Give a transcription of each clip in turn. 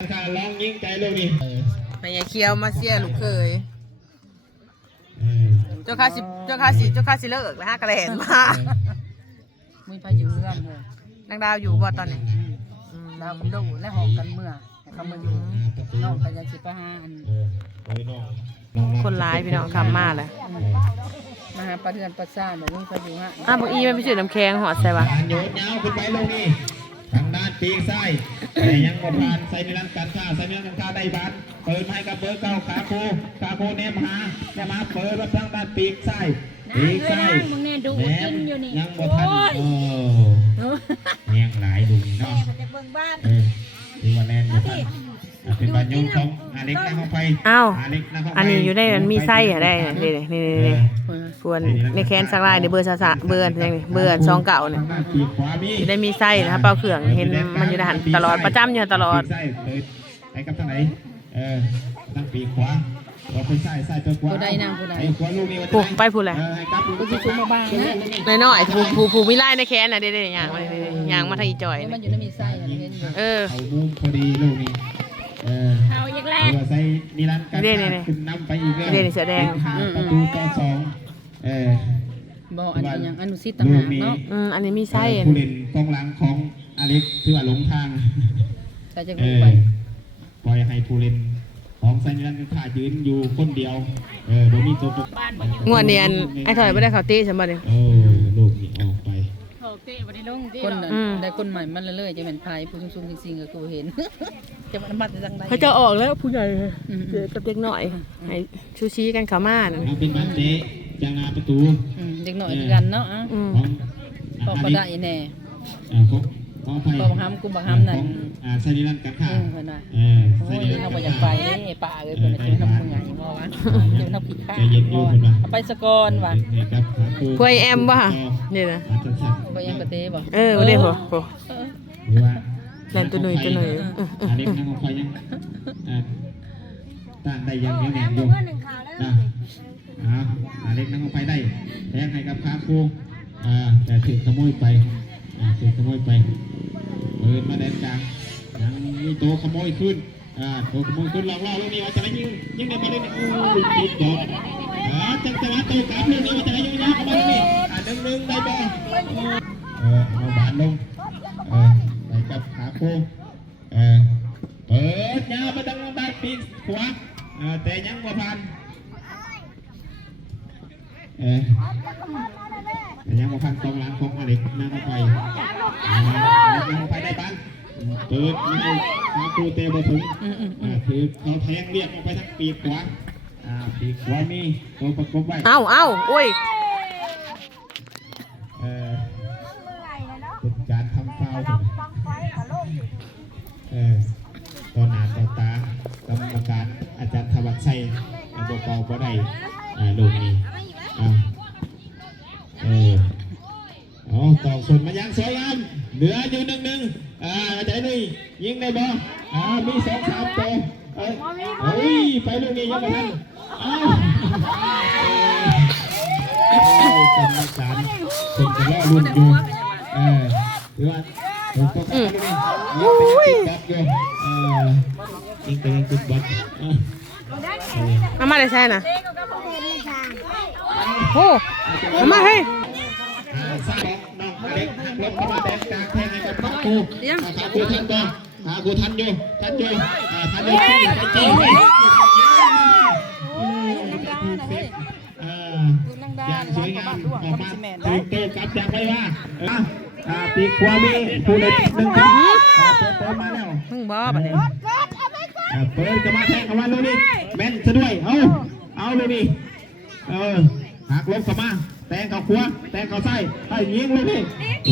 ลองยิงใจลูกนี่ไปยายเคียวมาเสียลูกเคยเจ้าข้าสิเลิกแล้วฮะกระเห็นมามึงไปอยู่เรื่องเลย นางดาวอยู่บ่ตอนนี้ดาวมันดูและหอกกันเมื่อเขามาอยู่น้องไปยังสิบห้าอันคนร้ายพี่น้องคำมาเลยมาหาปลาเทือนปลาซ่าบอกมึงไปอยู่ฮะบางอีมันไปซื้อน้ำแข็งหอดใส่วะโยนยาวขึ้นไปลูกนี่ทางด้านปีกซ้ายแต่ยังบ่ผ่านใส่ในรังการฆ่าใส่ในรังการฆ่าได้บานเปิดให้กับเบอร์เก้าขาโคเนมหาเปิดรับทางด้านปีกซ้ายมึงเนี่ยดูกินอยู่นี่ยังบ่ทันยังหลายดุเนาะดูว่าแน่นบ่ทันเป็นบรรยงของอาเล็กนั่งเข้าไปอันนี้อยู่ได้มันมีไส้อะได้นี่ส่วนในแคนสักลายในเบอร์เบอร์ซองเก่าเนี่ยได้มีไส้นะครับเป่าเขื่องเห็นมันอยู่ในหันตลอดประจำอยู่ตลอดไอ้กับทางไหนทางปีขวาเราไปใส่ตัวขวาผู้ใดนางผู้ใดขวาลูกนี่ผูกไปผูกแหละผู้ที่สูงมาบ้างนะน้อยผูกวิไลในแคนน่ะเด็ดๆอย่างมาทางอีจ่อยมันอยู่ในมีไส้เอามุมพอดีลูกนี่เอาอีกแล้วใส่นิรันดร์การขึ้นนำไปอีกแล้วเสือแดงประตูต่อสองบอกอันนี้ยังอนุสิตต่างหากเนาะอันนี้มีไส้ผู้เล่นกองหลังของอเล็กที่ว่าหลงทางแต่จะไปปล่อยให้ผู้เล่นของไซนิรันดร์ขายืนอยู่คนเดียวบ่มีตัวงวดเนียนไอ้ถอยไม่ได้เขาตีสมบัติลูกนี่ออกไปคนได้คนใหม่มันเรื่อยๆจะเป็นพายผู้สูงๆจริงๆก็คือเห็นจะมันมาจากไหนเขาจะออกแล้วผู้ใหญ่เจอกับเด็กหน่อยให้ชูชี้กันขาม่าน่ะเป็นบ้านเตะจางนาประตูเด็กหน่อยกันเนาะพอก็ได้แน่พอบังคับกูบังคับนั่นไซนิรันดร์กันค่ะโอ้ยเขาบอกอยากไปป่าเลยเป็นอะไรน้ำมึงไงพ่อวะเดี๋ยวน้ำผิดข้าวไปสกอนว่ะพวยแอมบ่นี่นะพวยแอมกระเต้บ่ไม่ได้บ่แล่นตัวหนุ่ยอันนี้นั่งคอยยังต้านได้ยังเหนียวอยู่อันเล็กนั่งไปได้แทงให้กับขาโค้แต่ถึงขโมยไปเปิดมาแดนกลางยังมีโตขโมยขึ้นโตขโมยขึ้นหลอกล่อลูกนี้ว่าจะได้ยิงได้มาได้นี่ติดบอลจังหวะโตกลับลูกนี้ว่าจะได้ยิงยากเข้ามาลูกนี้1-1ได้บอลเอาบานลงไปกับขาโค้งเปิดยาวมาทางด้านปีกขวาแต่ยังบ่ผ่านยังมาพันกองหลังของอเล็กนั่งเข้าไปได้บ้านเปิดมาขาครูเตะบอลถึงคือเขาแทงเรียกออกไปทางปีกขวาปีกขวามีตัวประกบไว้เอ้าโอ้ยเป็นการทำฟาวล์ต่อหน้าต่อตากรรมการอาจารย์ธวัชชัยบอกเบาบ่ได้ลูกนี้ต่อส่วนมายังสวยงามเหลืออยู่1-1ใจนี่ยิงได้บ่มี2-3ตัวไปลูกนี้ยังไม่ทันกรรมการคนจะล่อลุ่นอยู่หรือว่าตัวกรรมการนี่ยิงไปยังจุดบอลมาได้ใช่น่ะโอ้มาให้สร้างน้องเล็กลบเข้ามาแดนกลางแทงให้กับขาคูทันก่อนขาคูทันอยู่ทันจี้อย่างสวยงามออกมาถึงเตะกับอย่างไรว่าปีกขวามีผู้เล่น1คนเปิดมาแล้วมึงบ้าปะเนี่ยเปิดจะมาแทงเข้ามาลูกนี้แม่นซะด้วยเอาลูกนี้หักลบเข้ามาแทงเข้าขวาแทงเข้าซ้ายให้ยิงเลยนี่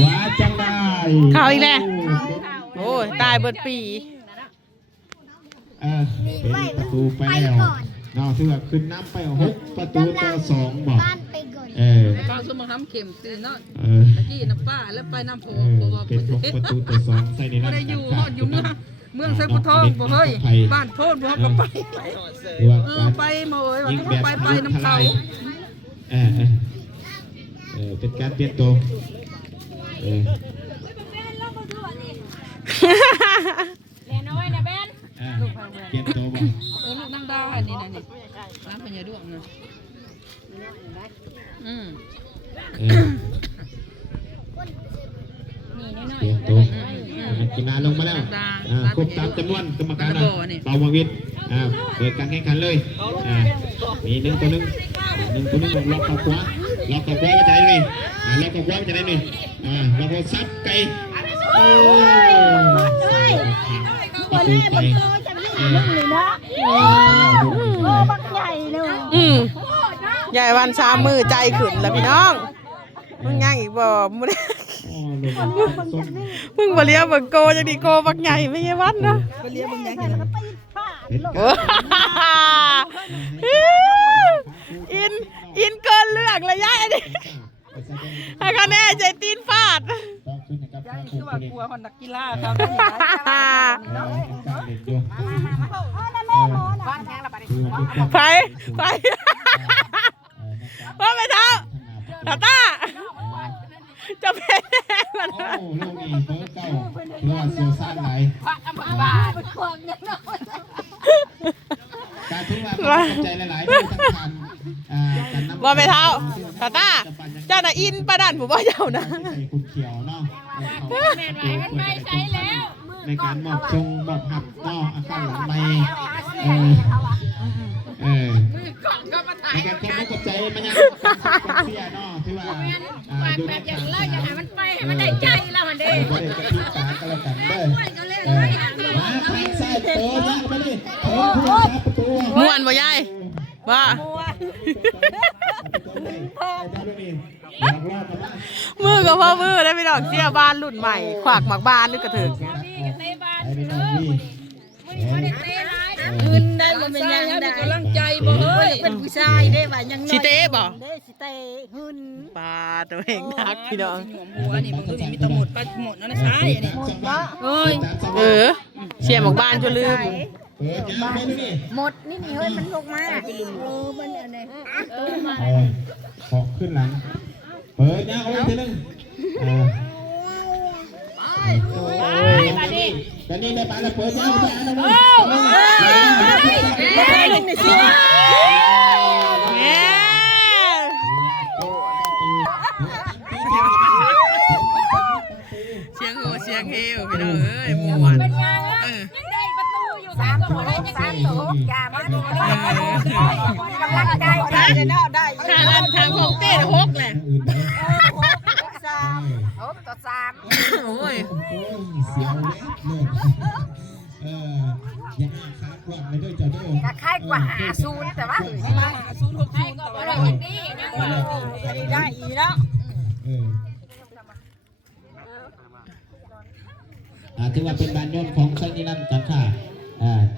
ว่าจังได้เข้าอีกแล้วโอ้ยตายเบิดปีเป็นประตูไปแล้วเราถือว่าขึ้นน้ำไป6-2บอกป้าสมหำเข็มตีเนาะตะกี้น้ำป้าแล้วไปน้ำโพเป็น6-2ใส่ในนั้นอยู่เมืองไซบุทองบ่เฮ้ยบ้านโพนบ่ก็ไปหมดวันก็ไปน้ำเขาเป็นการเปลี่ยนตัวแน่น้อยนะแบน เปลี่ยนตัวบ่ ลูกนั่งได้นี่นะนี่ร้านพญาดวงนะเออ นี่น้อย เปลี่ยนตัวกีฬาลงมาแล้วครบตามจำนวนกรรมการนะเป่าวังวิทย์เปิดการแข่งขันเลยมี1 ตัว 1ล็อกเข้าขวาล็อกเข้าขวามาจะได้นี่ล็อกเข้าขวามาจะได้นี่ล็อกเข้าซับไก่โอ้ยประตูไปใหญ่วัน3 มือใจขึ้นแล้วพี่น้องมึงยังอีกบ่มึงมึงบ่เลี้ยวบ่โกจังดีโกบักใหญ่ไม่ใช่วันนะบ่เลี้ยวบักใหญ่อินเกินเรื่องเลยยายนี่ให้คะแนนใจตีนฟาดคือว่ากลัวคนนักกีฬาครับไปว่าไปเท้าตาจะเป็นมัน โอ้ลูกนี่เบอร์เก้าเพื่อเสียวซ่านไหนการที่ว่าใจหลายๆผู้ทั้งคันว่าไปเท้าตาเจ้าน่ะอินประดันผมว่าเจ้านะคุณเขียวเนาะ แม่นไว้มันไม่ใช่แล้ว ในการมอบทรงมอบหับเนาะอาการหลังไม่ในการเข้มงวดใจมันยังการเสียเนาะที่ว่าดูแบบอย่างไรจะให้มันไปให้มันได้ใจเราหันเด้ก็ได้กระพริบตาก็แล้วกันเด้อมาทางซ้ายโตยากไปดิโถผู้ซับประตูม่วนบ่ยายว่ามือกับพ่อมือได้ไปดอกเสียบ้านรุ่นใหม่ขวากหมักบ้านนึกกระถึงคืนได้บ่เป็นยังได้กำลังใจบ่เฮ้ยเป็นผู้ชายได้ว่ายังน้อยสิเต้บ่ได้สิเต้หืนปลาตัวเองนักพี่น้องหัวนี่มึงดูมีตะหมดปลาหมดนั่นนะใช่นี่หมดบ่เอ้ยเสียหมักบ้านจนลืมหมดนี่เฮ้ยมันลงมามันอะไรตู้มาขอขึ้นหลังเปิดยาวเลยทีนึงมาดิกันนี่ได้ปลาแล้วเปิดยาวไปนะเสียงโหเสียงเฮวพี่น้องเอ้ยม่วนยังได้ประตูอยู่3 ตัวได้3 ตัวอย่ามาดูกำลังใจได้เนาะได้ทางของเต้6แหละ6 ต่อ 3โอ้ยเสียวเล็กอย่าขาดกว่าเลยด้วยเจ้าเด้อค่ายกว่า50แต่ว่า50 60ก็บ่ได้อย่างนี้นะได้อีแล้วถือว่าเป็นการโยนของไซนิรันดร์กันค่ะ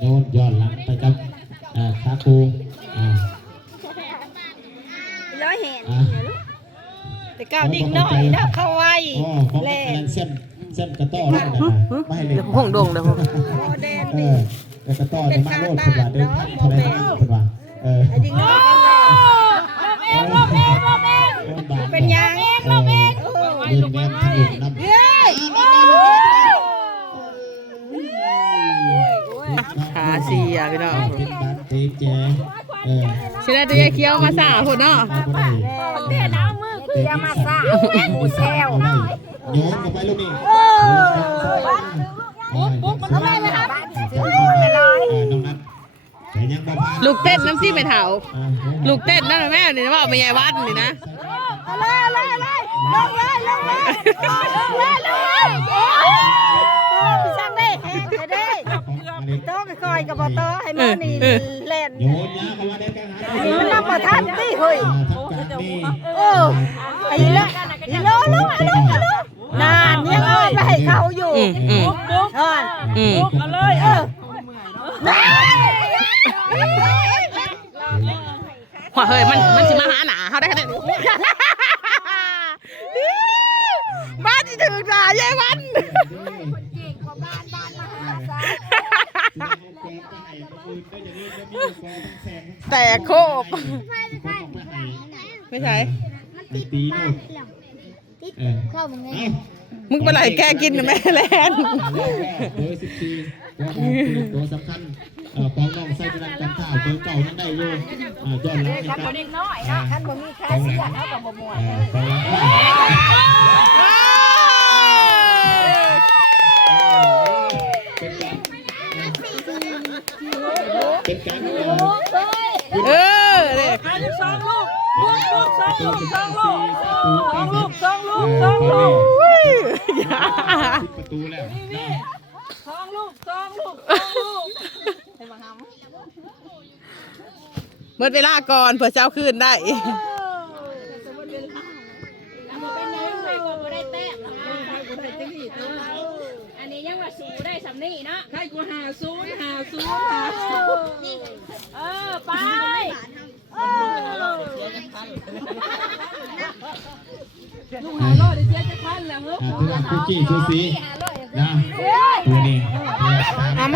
โยนย้อนหลังไปกับขาคูร้อยเห็นแต่ก้าวดิ่งน้อยนะเข้าไว้แล่เส้นกระต้อแล้วนะไม่ให้เล็กห้องดงเลยกระต้อจะมาโลดคนว่าเดินพันคนใดคนว่าดิ่งน้อยเป็นยังเดินแนมทางหลุมน้ำขาเสียพี่น้องเจ๊เจ๊สิได้ตัวใหญ่เคี้ยวมาซ่าพุ่นเนาะเต้นเอามือคืออย่ามาซ่าหมูแซวโยนเข้าไปลูกนี่ปุ๊บมันก็ได้เลยครับน้องนัทแต่ยังบ่ผ่านลูกเต้นน้ำจิ้มไปเถาลูกเต้นนั่นแม่นี่ว่าไม่ใหญ่วัดนี่นะเลยลงสั่งได้แห้งจะได้โต๊ะคอยกับบโต๊ะให้มันนี่เล่นโยนยาเข้ามาได้กันหามันนำมาทันที่เฮ้ยไอ้ละอีโลนานยังเอาไปให้เขาอยู่บุ๊กเอาเลยว่าเฮ้ยมันสิมาหาหนาเขาได้ขนาดนี้บ้านที่ถึงหนาเย้วันแต่โคบไม่ใช่ตีโน่มึงเป็นไรแกกินหรือแม่แลน ตัวหอมคือตัวสำคัญของน้องใส่กระดานกันข้าวตัวเก่ายังได้อยู่ย้อนหลังให้ กัน กัน บ่เด็กน้อยเนาะคันบ่มีค่าเสียเฮาก็บ่ม่วน ของหลังเป็นการเด้อ สองลูกสองลูกสองลูกอย่า ประตูแล้ว สองลูก เมื่อเวลาก่อนเพื่อเจ้าคืนได้ เป็นน้องไปก็บ่ได้แต้มอันนี้ยังว่าสู้ได้สำนี้เนาะ ใครกูหาศูนย์ ไปลูกหาร้อยได้เจ๊จะพันแล้วเฮ้ย ตัวคุกกี้ชูสีนะตัวนี้ขั้น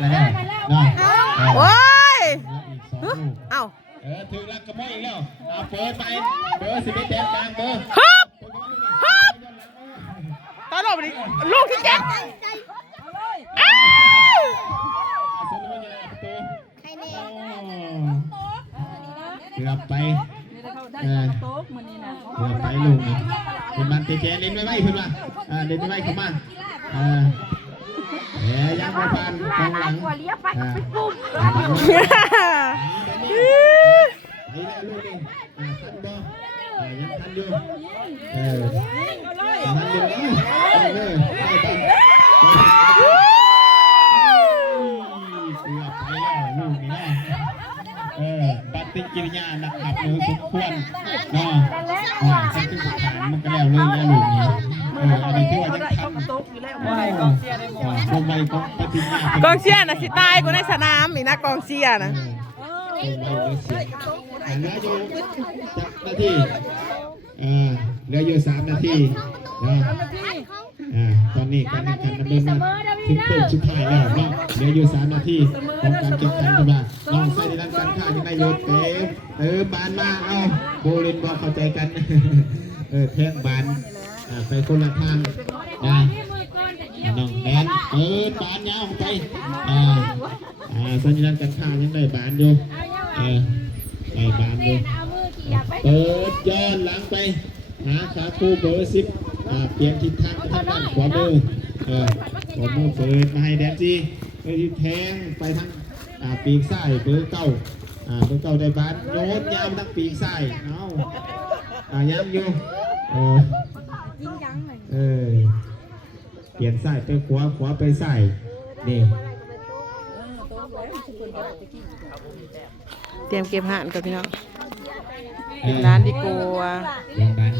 แล้วนะ โอ้ย อีก2 ลูก เอ้า ถึงรักกระโมยอีกแล้วเปิดไปเบอร์11แดนกลางเบอร์ ฮึบตอนรอบนี้ลูกที่7อ้าว เกือบไป ได้โต๊ะมันนี่นะ เกือบไปลูกนี่คุณบันเตเจเล่นไว้เพื่อนว่าเล่นไว้เข้ามายังไม่ผ่านกองหลัง กว่าเลี้ยไปปุ๊บ ไอ้แล้วลูกนี่ทันบ่ยังทันอยู่ทันอยู่เกือบไปแล้วลูกนี่นะปฏิกิริยาหนักขับเลยสมควรเนาะซึ่งที่สุดท้ายมันก็แล้วเลยยาลูกนี่อันนี้ที่ว่าจะทำ โต๊ะอยู่แล้วไม่กองเชียร์ได้หมด ทำไมก็ปฏิกิริยาก องเชียร์น่ะสิตายกูในสนามอีกนะกองเชียร์น่ะ เหลืออยู่นาทีเหลืออยู่3 นาทีตอนนี้การแข่งขันดำเนินมาถึงโค้งสุดท้ายแล้วเนาะเหลืออยู่3 นาทีของการแข่งขันกำลังน้องใส่ในด้านการค้ายังได้โยนเต็มบานมาเอาโบลินบอกเข้าใจกันแทงบานไปคนละทางน้องแดนบานยาวไปสัญญาณการค้ายังได้บานอยู่ไปบานอยู่เปิดย้อนหลังไปหาขาคู่เบอร์10เปลี่ยนทิศทางไปทางด้านขวามือขวามือเปิดมาให้แดนจีไปที่แทงไปทางปีกซ้ายเบอร์9เบอร์9ได้บานโยนยาวทางปีกซ้ายเอาย้ำอยู่เปลี่ยนซ้ายไปขวาขวาไปซ้ายนี่ เตรียมเก็บห่านกับพี่น้องร้านดีกว่า เปลี่ยน